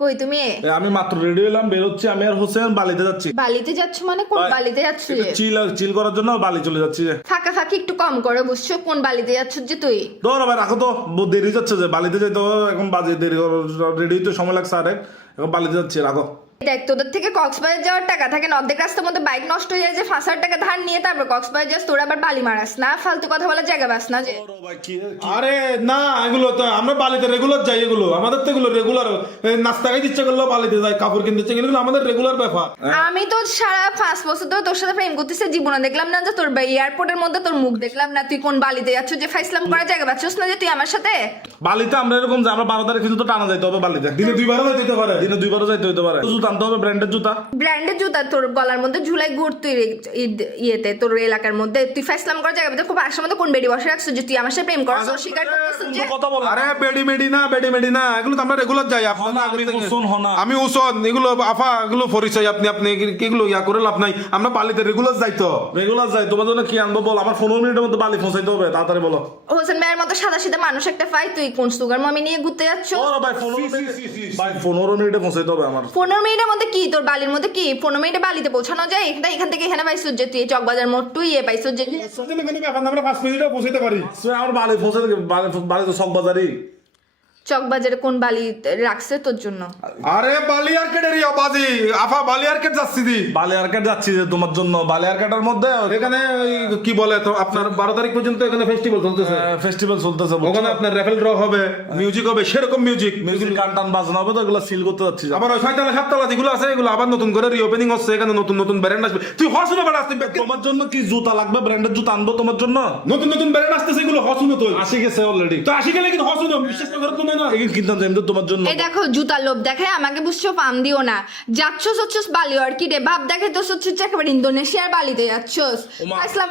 কই তুমি? আমি মাত্র রেডি হলাম বেরোচ্ছি আমি আর হোসেন বালিতে যাচ্ছি। বালিতে যাচ্ছ মানে কোন বালিতে যাচ্ছ চিল চিল করার জন্য বালি চলে যাচ্ছি ফাঁকা ফাঁকি একটু কম করে বুঝছ? কোন বালিতে যাচ্ছ যে তুই? ধর আবার রাখো তো দেরি যাচ্ছে যে বালিতে যেতে তো এখন বাজে দেরি রেডি তো সময় লাগছে আরেক। এখন বালিতে যাচ্ছি রাখো দেখ তোদের থেকে কক্সবাজার যাওয়ার টাকা থাকে না অর্ধেক রাস্তার মধ্যে বাইক নষ্ট হয়ে যায় যে ফাঁস হাজার টাকা ধার নিয়ে তারপর কক্সবাজার যাস তোরা আবার বালি মারাস না ফালতু কথা বলা জায়গা বাস না যে। আরে না এগুলো তো আমরা বালিতে রেগুলার যাই এগুলো আমাদের তো এগুলো রেগুলার নাস্তা খাইতে ইচ্ছে করল বালিতে যাই কাপড় কিনতে ইচ্ছে এগুলো আমাদের রেগুলার ব্যাপার। আমি তো সারা পাঁচ বছর ধরে তোর সাথে প্রেম করতেছি জীবনে দেখলাম না যে তোর এয়ারপোর্টের মধ্যে তোর মুখ দেখলাম না তুই কোন বালিতে যাচ্ছ যে ফাইসলাম করার জায়গা পাচ্ছিস না যে তুই আমার সাথে? বালিতে আমরা এরকম যে আমরা বারো তারিখ কিন্তু টানা যাইতে হবে বালিতে। দিনে দুইবারও যাইতে পারে। দিনে দুইবারও যাইতে হইতে পারে। জুতা আনতে হবে ব্র্যান্ডের জুতা? ব্র্যান্ডের জুতা তোর গলার মধ্যে ঝুলাই ঘুর তুই ইয়েতে তোর এলাকার মধ্যে। তুই ফাইসলাম করার জায়গা পাচ্ছিস খুব আসার মধ্যে কোন বেডি বসে রাখছিস যে তুই আমার সাথে প্রেম করছিস স্বীকার করতেছিস যে কথা বল আরে বেডি মেডি না বেডি মেডি না এগুলো তো আমরা রেগুলার যাই আপনার হনা, আমি উসন এগুলো আফা এগুলো পরিচয় আপনি আপনি এগুলো ইয়া করে লাভ নাই। আমরা বালিতে রেগুলার যাই তো। রেগুলার যাই তোমার জন্য কি আনব বল? আমার পনেরো মিনিটের মধ্যে বালি পৌঁছাইতে হবে তাড়াতাড়ি বলো। হোসেন ভাইয়ের মতো সাদা সিধা মানুষ একটা পাই তুই কোন সুগার মামি নিয়ে ঘুরতে যাচ্ছ? ও ভাই পনেরো মিনিট মিনিটে পৌঁছাইতে হবে আমার। পনেরো মিনিটের মধ্যে কি? তোর বালির মধ্যে কি? পনেরো মিনিটে বালিতে পৌঁছানো যায়? এখানে এখান থেকে এখানে পাইছ যে তুই চকবাজার মোট তুই ইয়ে পাইছ যে আমরা পাঁচ মিনিটে পৌঁছাতে পারি। সে আমার বালি পৌঁছাতে বালি বালি তো চকবাজারই। বাজারই চকবাজারে কোন বালি রাখছে তোর জন্য? আরে বালি আর্কেটের বাজি আফা বালি আর্কেট যাচ্ছি দি। বালি আর্কেট যাচ্ছি যে তোমার জন্য। বালি আর্কেটের মধ্যে এখানে কি বলে তো আপনার বারো তারিখ পর্যন্ত এখানে ফেস্টিভ্যাল চলতেছে। ফেস্টিভ্যাল চলতেছে ওখানে আপনার রেফেল ড্র হবে মিউজিক হবে সেরকম মিউজিক মিউজিক গান টান বাজনা হবে তো এগুলো সিল করতে যাচ্ছি। আবার ওই ছয়তলা সাততলা যেগুলো আছে এগুলো আবার নতুন করে রিওপেনিং হচ্ছে এখানে নতুন নতুন ব্র্যান্ড আসবে। তুই হসুনো বেড়া আসতে তোমার জন্য কি জুতা লাগবে? ব্র্যান্ডের জুতা আনব তোমার জন্য? নতুন নতুন ব্র্যান্ড আসতেছে এগুলো হসুনো তো। আসি গেছে অলরেডি তো আসি গেলে কিন্তু হসুনো বিশেষ করে তো কিনতাম তোমার জন্য এই দেখো জুতার লোভ দেখায় আমাকে বুঝছ পাম দিও না। যাচ্ছ হচ্ছস বালি আর কি রে ভাব দেখে তো হচ্ছে একেবারে ইন্দোনেশিয়ার বালিতে যাচ্ছস। ইসলাম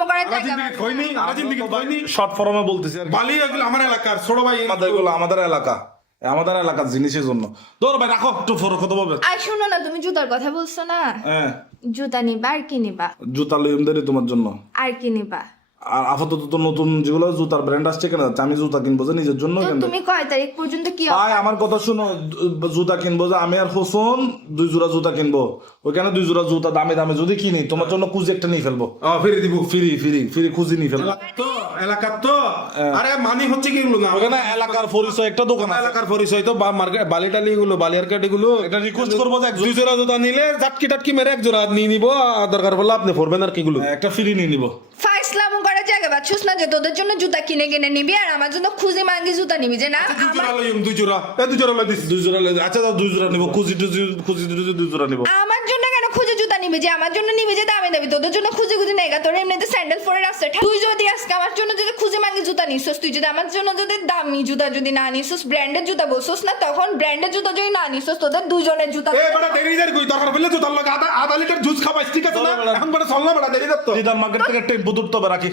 কইনি কইনি। শর্ট ফর্মে বলতেছি আর বালি এগুলো আমার এলাকার ছোট ভাই আমাদের এগুলো আমাদের এলাকা। আমাদের এলাকার জিনিসের জন্য। ধরো ভাই রাখো একটু কথা বলবে আর শোনো না তুমি জুতার কথা বলছো না? হ্যাঁ। জুতা নিবা আর কি নিবা? জুতা লইম দেরি তোমার জন্য। আর কি নিবা? আর আপাতত তো নতুন যেগুলো জুতার ব্র্যান্ড আসছে কেন যাচ্ছে আমি জুতা কিনবো যে নিজের জন্য তুমি কয় তারিখ পর্যন্ত কি ভাই আমার কথা শুনো জুতা কিনবো যে আমি আর হোসন দুই জোড়া জুতা কিনবো। ওইখানে দুই জোড়া জুতা দামে দামে যদি কিনি তোমার জন্য কুজি একটা নিয়ে ফেলব। ফিরে দিব। ফ্রি ফ্রি ফ্রি কুজি নিয়ে ফেলব। তো এলাকার তো। আরে মানি হচ্ছে কি না? ওখানে এলাকার পরিচয় একটা দোকান এলাকার পরিচয় তো বা মার্কেট বালি টালি এগুলো বালি আর্কেট এগুলো এটা রিকোয়েস্ট করব যে দুই জোড়া জোড়া নিলে জাটকি টাটকি মেরে এক জোড়া নিয়ে নিবো আর দরকার পড়লে আপনি পড়বেন আর কিগুলো একটা ফ্রি নিয়ে নিবো। পাচ্ছিস না যে তোদের জন্য জুতা কিনে কিনে নিবি আর আমার জন্য খুঁজে মাঙ্গি জুতা নিবি? যে না দুই জোড়া আমার- লইম দুই জোড়া। এ দুই জোড়া লই দিস। দুই জোড়া লই- আচ্ছা দাও দুই জোড়া নিবো। কুজি টুজি কুজি টুজি দুই জোড়া নিবো। আমার জন্য কেন খুঁজে জুতা নিবি? যে আমার জন্য নিবি যে দামি দামি। তোদের জন্য খুঁজে খুঁজে নেই তোর এমনিতে স্যান্ডেল পরে রাস্তা তুই যদি আজকে আমার জন্য যদি খুঁজে মাঙ্গি জুতা নিছস তুই যদি আমার জন্য যদি দামি জুতা যদি না নিছস ব্র্যান্ডের জুতা বলছস না তখন ব্র্যান্ডের জুতা যদি না নিছস তোদের দুজনের জুতা এ বড় দেরি দেরি কই দরকার পড়লে তো তার লগে আধা লিটার জুস খাবাইস ঠিক আছে না। এখন বড় চল না বড় দেরি দত্ত দিদার মার্কেট থেকে টেম্পো রাখি।